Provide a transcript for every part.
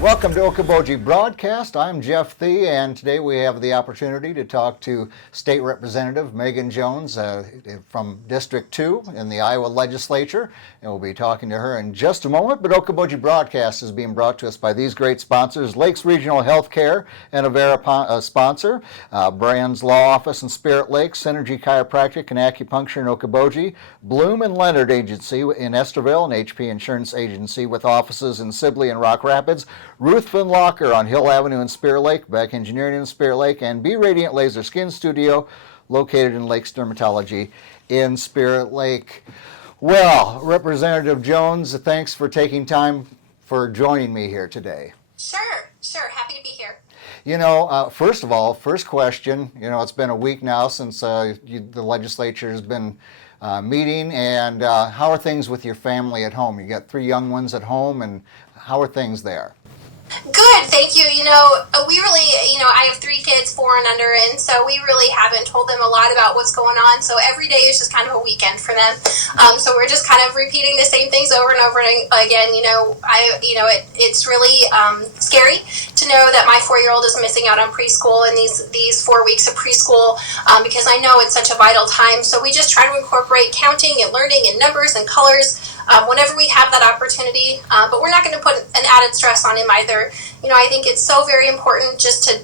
Welcome to Okoboji Broadcast. I'm Jeff Thie, and today we have the opportunity to talk to State Representative Megan Jones from District 2 in the Iowa Legislature, and we'll be talking to her in just a moment. But Okoboji Broadcast is being brought to us by these great sponsors: Lakes Regional Healthcare and Avera sponsor, Brand's Law Office in Spirit Lake, Synergy Chiropractic and Acupuncture in Okoboji, Bloom and Leonard Agency in Esterville, and HP Insurance Agency with offices in Sibley and Rock Rapids, Ruthven Locker on Hill Avenue in Spirit Lake, Beck Engineering in Spirit Lake, and Be Radiant Laser Skin Studio located in Lakes Dermatology in Spirit Lake. Well, Representative Jones, thanks for taking time for joining me here today. Sure. Happy to be here. You know, first of all, first question, it's been a week now since the legislature has been meeting, and how are things with your family at home? You got 3 young ones at home, and how are things there? Good, thank you. We really, I have 3 kids, 4 and under, and so we really haven't told them a lot about what's going on. So every day is just kind of a weekend for them. So we're just kind of repeating the same things over and over again. It's really scary to know that my 4-year-old is missing out on preschool and these 4 weeks of preschool because I know it's such a vital time. So we just try to incorporate counting and learning and numbers and colors whenever we have that opportunity, but we're not going to put an added stress on him either. I think it's so very important just to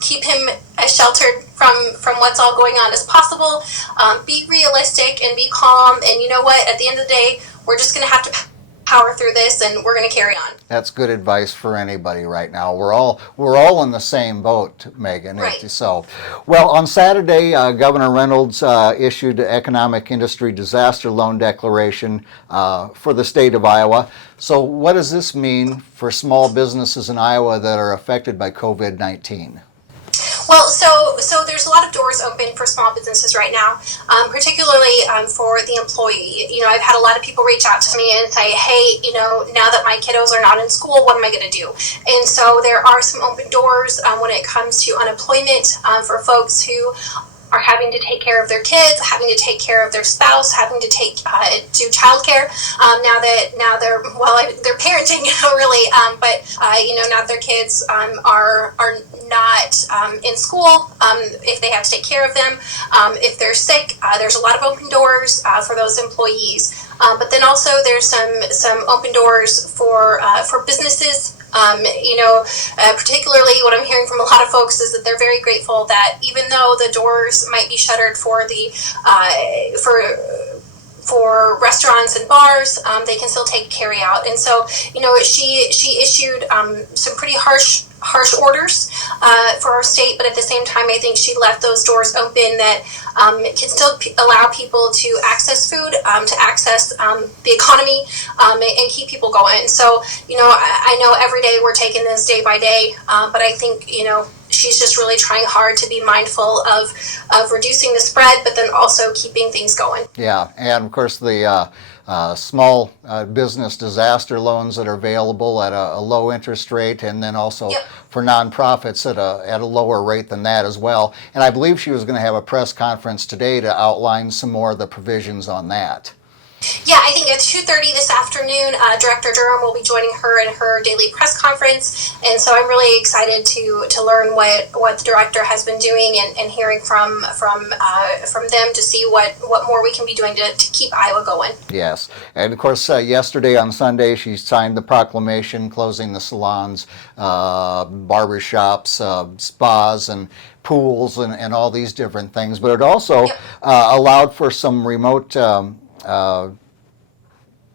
keep him as sheltered from what's all going on as possible. Be realistic and be calm, and you know what? At the end of the day, we're just going to have to power through this, and we're going to carry on. That's good advice for anybody right now. We're all in the same boat, Megan. Right. Well, on Saturday, Governor Reynolds issued an economic industry disaster loan declaration for the state of Iowa. So what does this mean for small businesses in Iowa that are affected by COVID-19? Well, so there's a lot of doors open for small businesses right now, particularly for the employee. I've had a lot of people reach out to me and say, hey, now that my kiddos are not in school, what am I going to do? And so there are some open doors when it comes to unemployment for folks who are having to take care of their kids, having to take care of their spouse, having to do childcare. Now they're parenting really, but now their kids are not in school. If they have to take care of them, if they're sick, there's a lot of open doors for those employees. But then also there's some open doors for businesses. Particularly what I'm hearing from a lot of folks is that they're very grateful that even though the doors might be shuttered for for restaurants and bars, they can still take carry out. And so, she issued some pretty harsh orders for our state, but at the same time, I think she left those doors open that can still allow people to access food, to access the economy, and keep people going. So, I know every day we're taking this day by day, but I think, she's just really trying hard to be mindful of reducing the spread, but then also keeping things going. Yeah, and of course the small business disaster loans that are available at a low interest rate, and then also for nonprofits at a lower rate than that as well. And I believe she was going to have a press conference today to outline some more of the provisions on that. Yeah, I think at 2:30 this afternoon, Director Durham will be joining her in her daily press conference, and so I'm really excited to learn what the director has been doing and hearing from them to see what more we can be doing to keep Iowa going. Yes, and of course yesterday on Sunday she signed the proclamation closing the salons, barbershops, spas, and pools, and all these different things. But it also allowed for some remote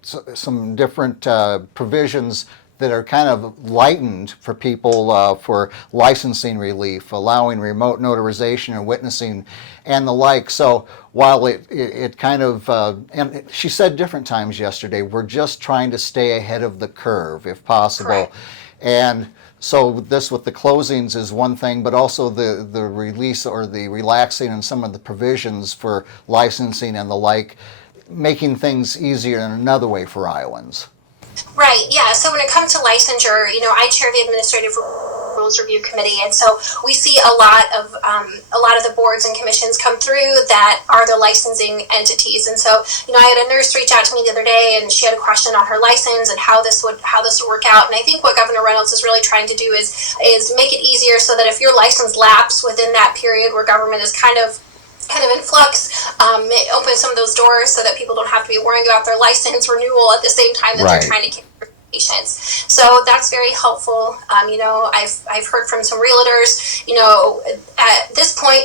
some different provisions that are kind of lightened for people for licensing relief, allowing remote notarization and witnessing and the like. So while it kind of, and she said different times yesterday, we're just trying to stay ahead of the curve if possible. Correct. And so this with the closings is one thing, but also the release or the relaxing in some of the provisions for licensing and the like, making things easier in another way for Iowans. Right, yeah. So when it comes to licensure, I chair the administrative rules review committee, and so we see a lot of the boards and commissions come through that are the licensing entities. And so, I had a nurse reach out to me the other day, and she had a question on her license and how this would work out. And I think what Governor Reynolds is really trying to do is make it easier so that if your license lapse within that period where government is kind of in flux, it opens some of those doors so that people don't have to be worrying about their license renewal at the same time that they're trying to care for patients. So that's very helpful. I've heard from some realtors, at this point,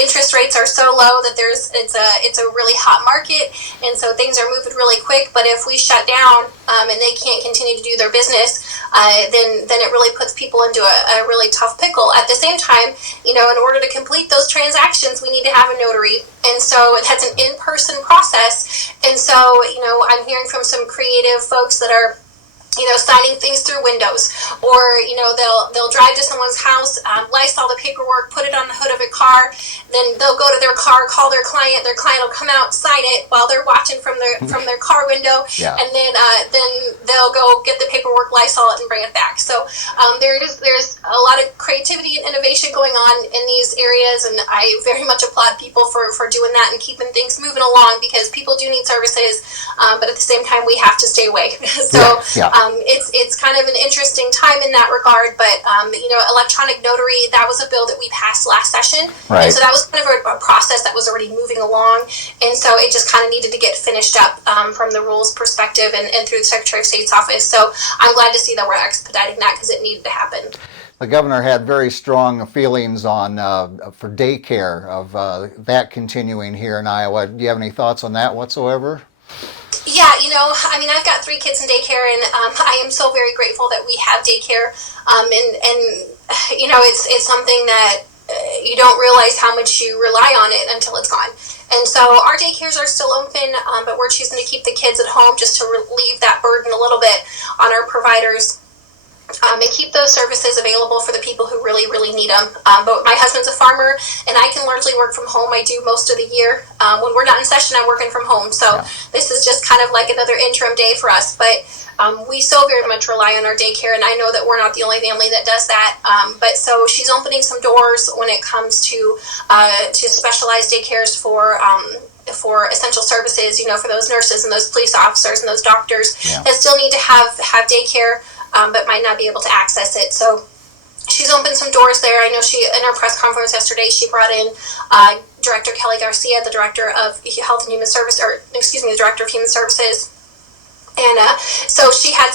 interest rates are so low that it's a really hot market, and so things are moving really quick. But if we shut down and they can't continue to do their business, then it really puts people into a really tough pickle. At the same time, in order to complete those transactions, we need to have a notary, and so that's an in-person process. And so, I'm hearing from some creative folks that are signing things through windows, or they'll drive to someone's house, Lysol the paperwork, put it on the hood of a car, then they'll go to their car, call their client will come out, sign it while they're watching from their car window, and then they'll go get the paperwork, Lysol it, and bring it back. So there's a lot of creativity and innovation going on in these areas, and I very much applaud people for doing that and keeping things moving along, because people do need services, but at the same time we have to stay awake. So it's kind of an interesting time in that regard, but electronic notary, that was a bill that we passed last session, and so that was kind of a process that was already moving along, and so it just kind of needed to get finished up from the rules perspective and through the Secretary of State's office. So I'm glad to see that we're expediting that, because it needed to happen. The governor had very strong feelings on for daycare, of that continuing here in Iowa. Do you have any thoughts on that whatsoever? Yeah, I've got 3 kids in daycare, and I am so very grateful that we have daycare. It's something that you don't realize how much you rely on it until it's gone. And so our daycares are still open, but we're choosing to keep the kids at home just to relieve that burden a little bit on our providers. And keep those services available for the people who really, really need them. But my husband's a farmer, and I can largely work from home. I do most of the year. When we're not in session, I'm working from home. So this is just kind of like another interim day for us. But we so very much rely on our daycare, and I know that we're not the only family that does that. But so she's opening some doors when it comes to specialized daycares for essential services, for those nurses and those police officers and those doctors that still need to have daycare, but might not be able to access it. So she's opened some doors there. I know she, in our press conference yesterday, she brought in Director Kelly Garcia, the Director of Health and Human Service, the Director of Human Services. And so she had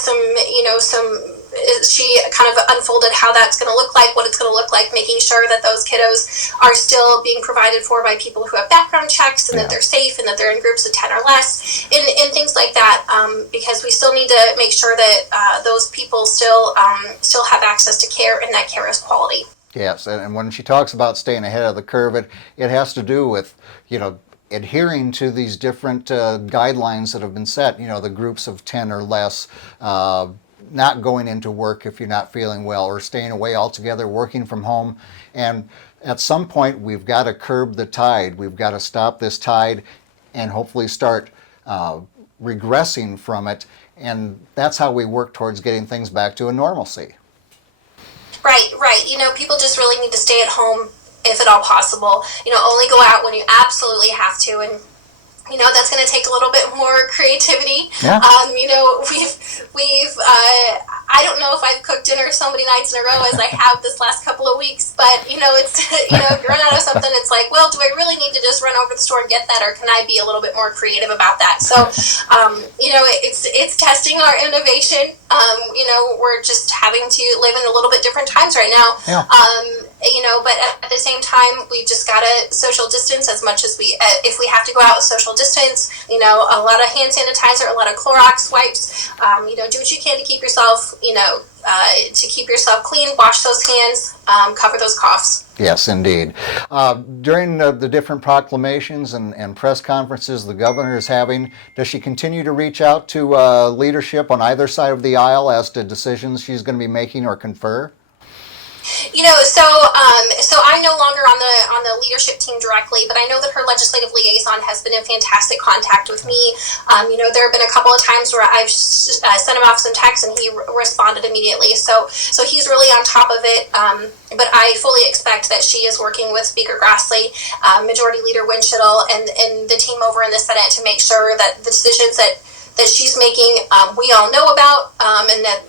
she kind of unfolded how that's going to look like, what it's going to look like, making sure that those kiddos are still being provided for by people who have background checks, and that they're safe, and that they're in groups of 10 or less, and things like that, because we still need to make sure that those people still have access to care, and that care is quality. Yes, and when she talks about staying ahead of the curve, it has to do with, adhering to these different guidelines that have been set, the groups of 10 or less, not going into work if you're not feeling well, or staying away altogether, working from home. And at some point, we've got to curb the tide. We've got to stop this tide and hopefully start regressing from it. And that's how we work towards getting things back to a normalcy. Right. People just really need to stay at home if at all possible. Only go out when you absolutely have to, and that's going to take a little bit more creativity. Yeah. We've I don't know if I've cooked dinner so many nights in a row as I have this last couple of weeks, but it's if you run out of something, it's like, well, do I really need to just run over to the store and get that, or can I be a little bit more creative about that? So, it's testing our innovation. We're just having to live in a little bit different times right now. Yeah. But at the same time, we've just got to social distance as much as if we have to go out with social distance, a lot of hand sanitizer, a lot of Clorox wipes, do what you can to keep yourself, clean, wash those hands, cover those coughs. Yes, indeed. During the different proclamations and press conferences the governor is having, does she continue to reach out to leadership on either side of the aisle as to decisions she's going to be making or confer? So I'm no longer on the leadership team directly, but I know that her legislative liaison has been in fantastic contact with me. There have been a couple of times where I've sent him off some texts and he responded immediately. So he's really on top of it. But I fully expect that she is working with Speaker Grassley, Majority Leader Winchittle, and the team over in the Senate to make sure that the decisions that she's making, we all know about, and that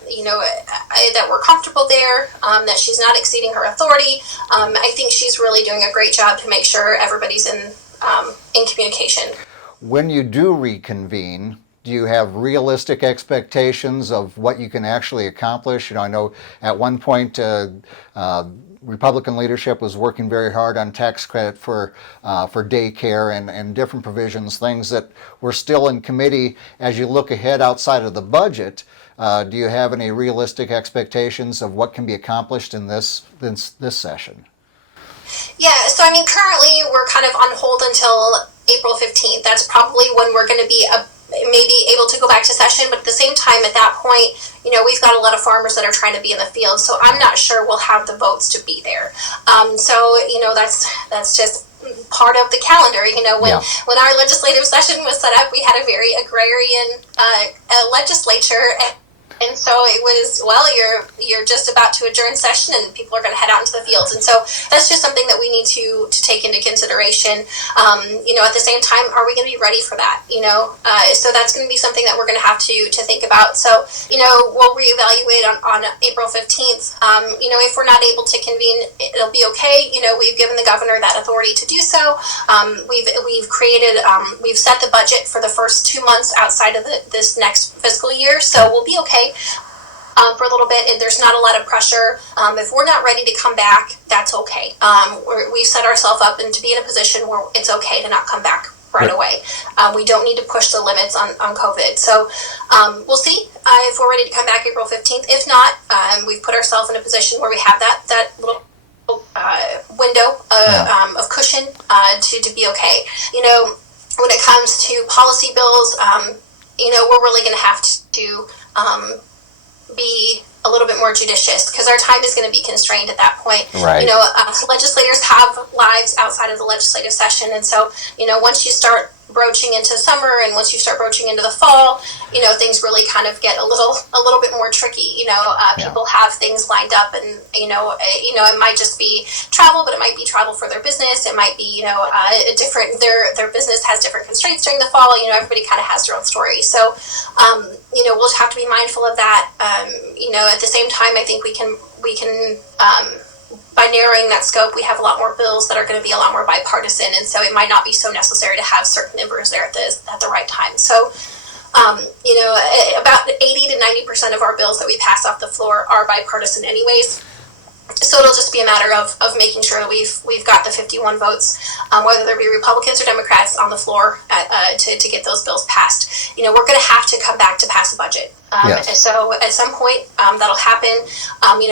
that we're comfortable there, that she's not exceeding her authority. I think she's really doing a great job to make sure everybody's in communication. When you do reconvene, do you have realistic expectations of what you can actually accomplish? I know at one point Republican leadership was working very hard on tax credit for daycare and different provisions, things that were still in committee. As you look ahead outside of the budget, do you have any realistic expectations of what can be accomplished in this session? Yeah, so currently we're kind of on hold until April 15th. That's probably when we're going to be maybe able to go back to session, but at the same time, at that point, we've got a lot of farmers that are trying to be in the field, so I'm not sure we'll have the votes to be there. That's just part of the calendar. When our legislative session was set up, we had a very agrarian legislature. And so it was, well, you're just about to adjourn session and people are going to head out into the fields. And so that's just something that we need to take into consideration. At the same time, are we going to be ready for that? So that's going to be something that we're going to have to think about. So, we'll reevaluate on April 15th. If we're not able to convene, it'll be okay. We've given the governor that authority to do so. We've created, we've set the budget for the first 2 months outside of this next fiscal year. So we'll be okay. For a little bit, and there's not a lot of pressure. If we're not ready to come back, that's okay. We've set ourselves up and to be in a position where it's okay to not come back right away. We don't need to push the limits on COVID. So we'll see if we're ready to come back April 15th. If not, we've put ourselves in a position where we have that little window of cushion to be okay. When it comes to policy bills, we're really going to have to be a little bit more judicious because our time is going to be constrained at that point. Right. Legislators have lives outside of the legislative session, and so once you start broaching into summer and once you start broaching into the fall, things really kind of get a little bit more tricky. People have things lined up, and it might just be travel, but it might be travel for their business. It might be a different their business has different constraints during the fall. Everybody kind of has their own story. So we'll just have to be mindful of that. At the same time, I think we can by narrowing that scope, we have a lot more bills that are going to be a lot more bipartisan, and so it might not be so necessary to have certain members there at the right time. So, about 80 to 90% of our bills that we pass off the floor are bipartisan anyways. So it'll just be a matter of making sure that we've got the 51 votes, whether there be Republicans or Democrats on the floor to get those bills passed. We're going to have to come back to pass a budget. Yes. So at some point that'll happen.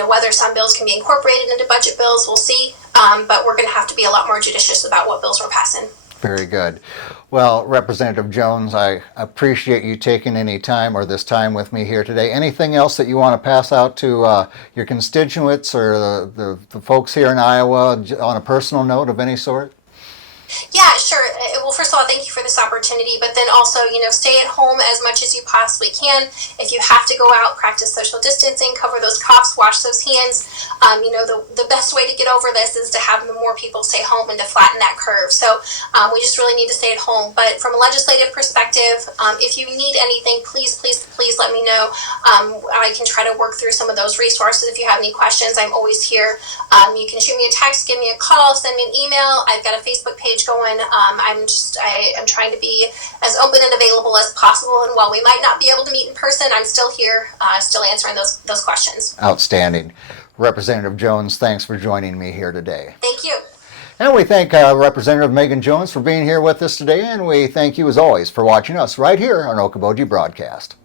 Whether some bills can be incorporated into budget bills, we'll see. But we're going to have to be a lot more judicious about what bills we're passing. Very good. Well, Representative Jones, I appreciate you taking any time or this time with me here today. Anything else that you want to pass out to your constituents or the folks here in Iowa on a personal note of any sort? Yeah, sure. Well, first of all, thank you for this opportunity, but then also, stay at home as much as you possibly can. If you have to go out, practice social distancing, cover those coughs, wash those hands. The best way to get over this is to have more people stay home and to flatten that curve. So we just really need to stay at home. But from a legislative perspective, if you need anything, please let me know. I can try to work through some of those resources. If you have any questions, I'm always here. You can shoot me a text, give me a call, send me an email. I've got a Facebook page going. I'm trying to be as open and available as possible, and while we might not be able to meet in person, I'm still here, still answering those questions. Outstanding. Representative Jones, thanks for joining me here today. Thank you. And we thank Representative Megan Jones for being here with us today, and we thank you as always for watching us right here on Okoboji Broadcast.